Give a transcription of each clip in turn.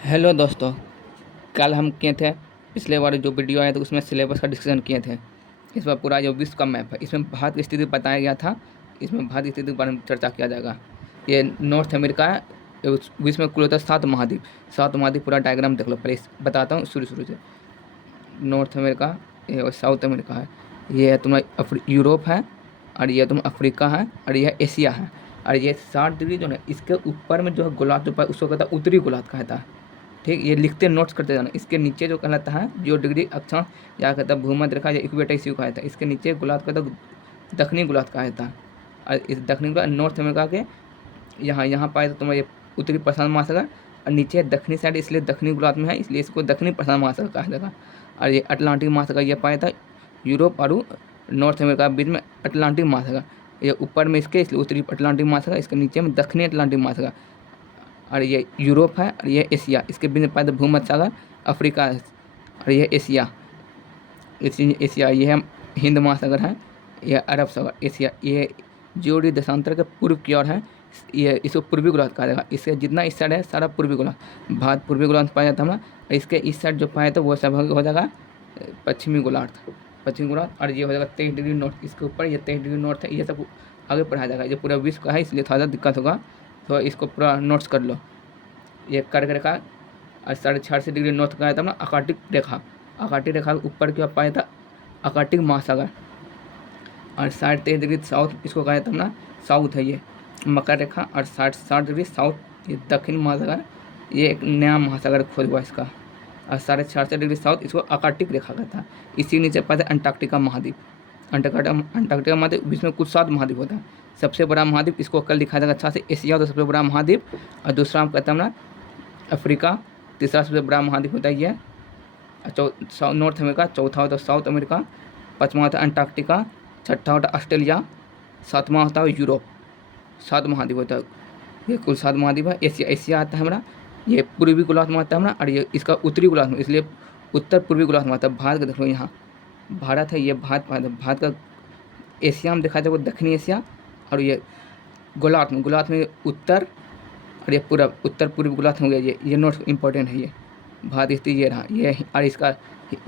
Hello दोस्तों। कल हम किए थे, पिछले बार जो वीडियो आया था उसमें सिलेबस का डिस्कशन किए थे। इस बार पूरा जो विश्व का मैप है इसमें भारत की स्थिति बताया गया था। इसमें भारत की स्थिति के बारे में चर्चा किया जाएगा। ये नॉर्थ अमेरिका है। विश्व में कुल होता है 7 महाद्वीप। 7 महाद्वीप पूरा डायग्राम देख लो, पहले बताता हूँ शुरू शुरू से। नॉर्थ अमेरिका, ये और साउथ अमेरिका है। ये है तुम्हारा यूरोप है, और ये तुम अफ्रीका है, और यह एशिया है। और ये 60 डिग्री जो है इसके ऊपर में जो है गोलार्ध जो है उसको कहता है उत्तरी गोलार्ध कहता है। ठीक, ये लिखते नोट्स करते जाना। इसके नीचे जो कहलाता है जो डिग्री अक्षांश या कहता है भूमध्य रेखा या इक्वेटर इसी को कहता है। इसके नीचे गोलार्ध कहता है दक्षिणी गोलार्ध कहता है। और इस दक्षिणी गोलार्ध नॉर्थ अमेरिका के यहाँ पाए तो तुम्हारे उत्तरी प्रशांत महासागर, और नीचे दक्षिणी साइड इसलिए दक्षिणी गोलार्ध में है, इसलिए इसको दक्षिणी प्रशांत महासागर कहा जाएगा। और ये अटलांटिक महासागर ये पाया था यूरोप और नॉर्थ अमेरिका के बीच में अटलांटिक महासागर। ये ऊपर में इसके इसलिए उत्तरी अटलांटिक महासागर, इसके नीचे में दक्षिणी अटलांटिक महासागर। और ये यूरोप है और ये एशिया, इसके बीच में पाया था भूमध्य सागर अफ्रीका है। और ये एशिया, एशिया ये है हिंद महासागर है। यह अरब सागर एशिया, ये जोड़ी देशांतर के पूर्व की ओर है। ये इसको पूर्वी गोलार्ध कहा जाएगा। इससे जितना इस साइड है सारा पूर्वी गोलार्ध, भारत पूर्वी गोलार्ध पाया जाता है हमारा। इसके इस साइड जो पाया था वो सब हो जाएगा पश्चिमी गोलार्ध, पश्चिमी गोलार्ध। और ये हो जाएगा 23 डिग्री नॉर्थ, इसके ऊपर ये 23 डिग्री नॉर्थ है। ये सब आगे पढ़ाया जाएगा। ये पूरा विश्व का है इसलिए थोड़ा सा दिक्कत होगा, तो इसको पूरा नोट्स कर लो। ये कर्क रेखा और 46.5 डिग्री नॉर्थ का आया था अपना आर्कटिक रेखा। आर्कटिक रेखा के ऊपर क्या पाया था आर्कटिक महासागर। और 23.5 डिग्री साउथ इसको कहा जाता है अपना साउथ है ये मकर रेखा। और 60 डिग्री साउथ ये दक्षिण महासागर, ये एक नया महासागर खोज हुआ इसका। और 66.5 डिग्री साउथ इसको आर्कटिक रेखा कहता है। इसी नीचे पाया था अंटार्कटिका महाद्वीप। अंटार्कटिका महाद्वीप विश्व में कुल 7 महाद्वीप होता है। सबसे बड़ा महाद्वीप इसको कल दिखाया जाएगा अच्छा से, एशिया तो सबसे बड़ा महाद्वीप। और दूसरा हम कहते हैं ना अफ्रीका। तीसरा सबसे बड़ा महाद्वीप होता है ये नॉर्थ अमेरिका। चौथा होता है साउथ अमेरिका। पाँचवा होता है अंटार्कटिका। छठा होता है ऑस्ट्रेलिया। सातवां होता है यूरोप। 7 महाद्वीप होता है। ये कुल 7 महाद्वीप है। एशिया आता है हमारा, ये पूर्वी गोलार्ध में आता है हमारा। और ये इसका उत्तरी गोलार्ध में, इसलिए उत्तर पूर्वी गोलार्ध में आता है। भारत का देख लो यहाँ भारत है, ये भारत का एशिया में दिखाया जाए वो दक्षिणी एशिया। और ये गोलार्ध में उत्तर, और ये पूरा उत्तर पूर्वी गोलार्ध हो गया। ये नोट इंपॉर्टेंट है। ये भारत स्थिति ये रहा ये। और इसका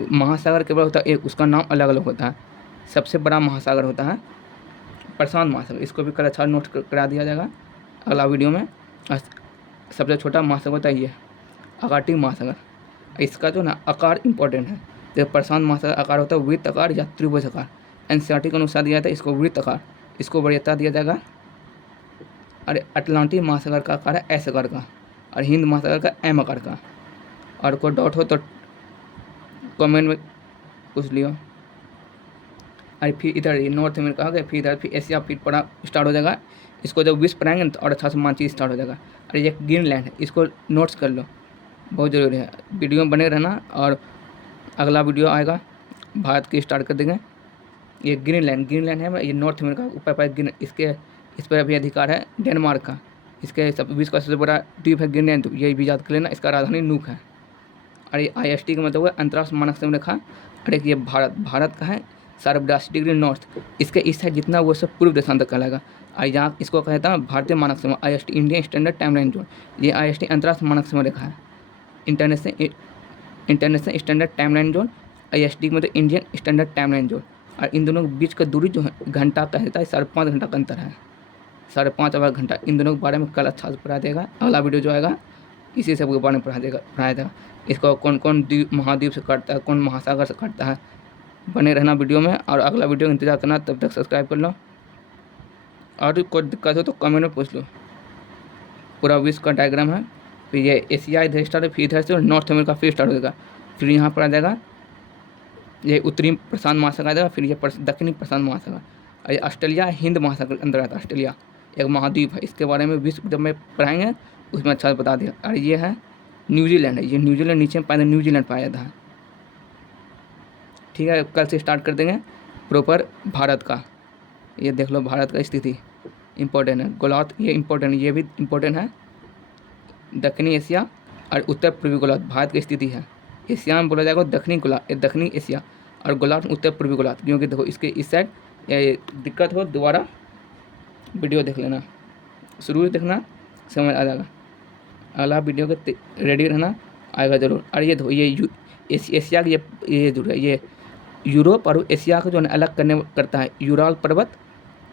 महासागर केवल होता है एक, उसका नाम अलग अलग होता है। सबसे बड़ा महासागर होता है प्रशांत महासागर, इसको भी कल अच्छा नोट करा दिया जाएगा अगला वीडियो में। और सबसे छोटा महासागर होता है ये आर्कटिक महासागर। इसका जो ना आकार इंपॉर्टेंट है। जैसे प्रशांत महासागर आकार होता है वृत्त आकार या त्रिभुज आकार। एनसीईआरटी के अनुसार दिया जाता है इसको वृत्त आकार, इसको वरीयता दिया जाएगा। और अटलांटिक महासागर का आकार है एस आकार का, और हिंद महासागर का एम आकार का। और कोई डाउट हो तो कमेंट में पूछ लियो। और फिर इधर ये नॉर्थ अमेरिका हो गया, फिर इधर फिर एशिया फिर पढ़ा स्टार्ट हो जाएगा। इसको जब विश्व पढ़ाएंगे तो और अच्छा से मानचित्र स्टार्ट हो जाएगा। और ये ग्रीनलैंड है, इसको नोट्स कर लो, बहुत ज़रूरी है। वीडियो में बने रहना, और अगला वीडियो आएगा भारत की स्टार्ट कर देंगे। ये ग्रीनलैंड है, ये नॉर्थ अमेरिका ऊपर पर इसके इस पर अभी अधिकार है डेनमार्क का। इसके सब विश्व का सबसे बड़ा द्वीप है ग्रीनलैंड, ये भी याद कर लेना। इसका राजधानी नूक है। और ये IST का मतलब है अंतर्राष्ट्रीय मानक समय रेखा। और एक ये भारत का है 82 डिग्री नॉर्थ। इसके इस साइड जितना वो सब पूर्व देशांतर कहलाएगा। और यहाँ इसको कहता है भारतीय मानक समय IST Indian standard timeline zone. ये IST अंतर्राष्ट्रीय मानक समय रेखा है। International standard timeline zone IST में तो इंडियन स्टैंडर्ड टाइमलाइन जोन। और इन दोनों के बीच का दूरी जो है घंटा कहता है, 5.5 घंटा का अंतर है। 5.5 घंटा। इन दोनों के बारे में कल अच्छा से पढ़ा देगा। अगला वीडियो जो आएगा इसी सब के बारे में पढ़ाया जाएगा। इसको कौन कौन महाद्वीप से काटता है, कौन महासागर से काटता है। बने रहना वीडियो में, और अगला वीडियो का इंतजार करना। तब तक सब्सक्राइब कर लो, और कोई दिक्कत हो तो कमेंट में पूछ लो। पूरा विश्व का डायग्राम है। फिर ये एशिया इधर स्टार्ट है, फिर इधर से नॉर्थ अमेरिका फिर स्टार्ट हो जाएगा। फिर यहाँ पर आ जाएगा ये उत्तरी प्रशांत महासागर आ जाएगा। फिर ये दक्षिणी प्रशांत महासागर। और ये ऑस्ट्रेलिया हिंद महासागर के अंदर आता है। ऑस्ट्रेलिया एक महाद्वीप है। इसके बारे में विश्व जब में पढ़ाएंगे उसमें अच्छा से बता दिया। और ये है न्यूजीलैंड है, ये न्यूजीलैंड नीचे में पाया न्यूजीलैंड पाया जाता है। ठीक है, कल से स्टार्ट कर देंगे प्रॉपर भारत का। ये देख लो भारत का स्थिति इम्पोर्टेंट है। गोलार्ध ये इम्पोर्टेंट, ये भी इम्पोर्टेंट है। दक्षिणी एशिया और उत्तर पूर्वी गोलार्ध भारत की स्थिति है। एशिया में बोला जाएगा दक्षिणी गोलार्ध, दक्षिणी एशिया, और गोलार्ध उत्तर पूर्वी गोलार्ध। क्योंकि देखो इसके इस साइड या दिक्कत हो दोबारा वीडियो देख लेना, शुरू से देखना, समझ आ जाएगा। अगला वीडियो के रेडी रहना, आएगा ज़रूर। और ये देखो ये एशिया की ये जो है ये यूरोप और एशिया को जो है अलग करता है यूराल पर्वत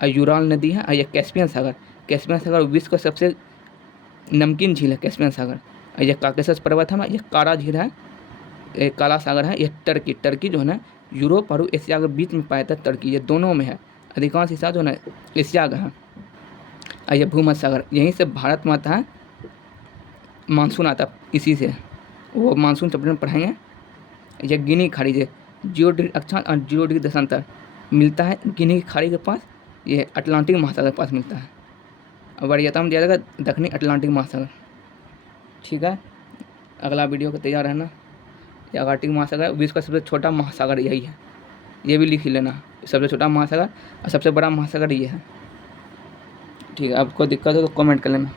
और यूराल नदी है, और ये कैस्पियन सागर। कैस्पियन सागर विश्व का सबसे नमकीन झील है कैस्पियन सागर। और ये काकेशस पर्वत है ना, ये काला झील है, ये काला सागर है। ये टर्की जो है ना यूरोप और एशिया के बीच में पाया था टर्की, ये दोनों में है। अधिकांश हिस्सा जो है ना एशिया का है। और ये भूमध्य सागर, यहीं से भारत में आता है मानसून आता है, इसी से वो मानसून चैप्टर में पढ़ाएंगे। ये गिनी खाड़ी है, 0 डिग्री अक्षांश और 0 डिग्री देशांतर मिलता है गिनी खाड़ी के पास, ये अटलांटिक महासागर के पास मिलता है। और वरीयता में दिया जाएगा दक्षिणी अटलांटिक महासागर। ठीक है, अगला वीडियो को तैयार रहना। ये अटलांटिक महासागर विश्व का सबसे छोटा महासागर यही है, ये भी लिख ही लेना, सबसे छोटा महासागर और सबसे बड़ा महासागर ये है। ठीक है, आपको दिक्कत हो तो कमेंट कर लेना।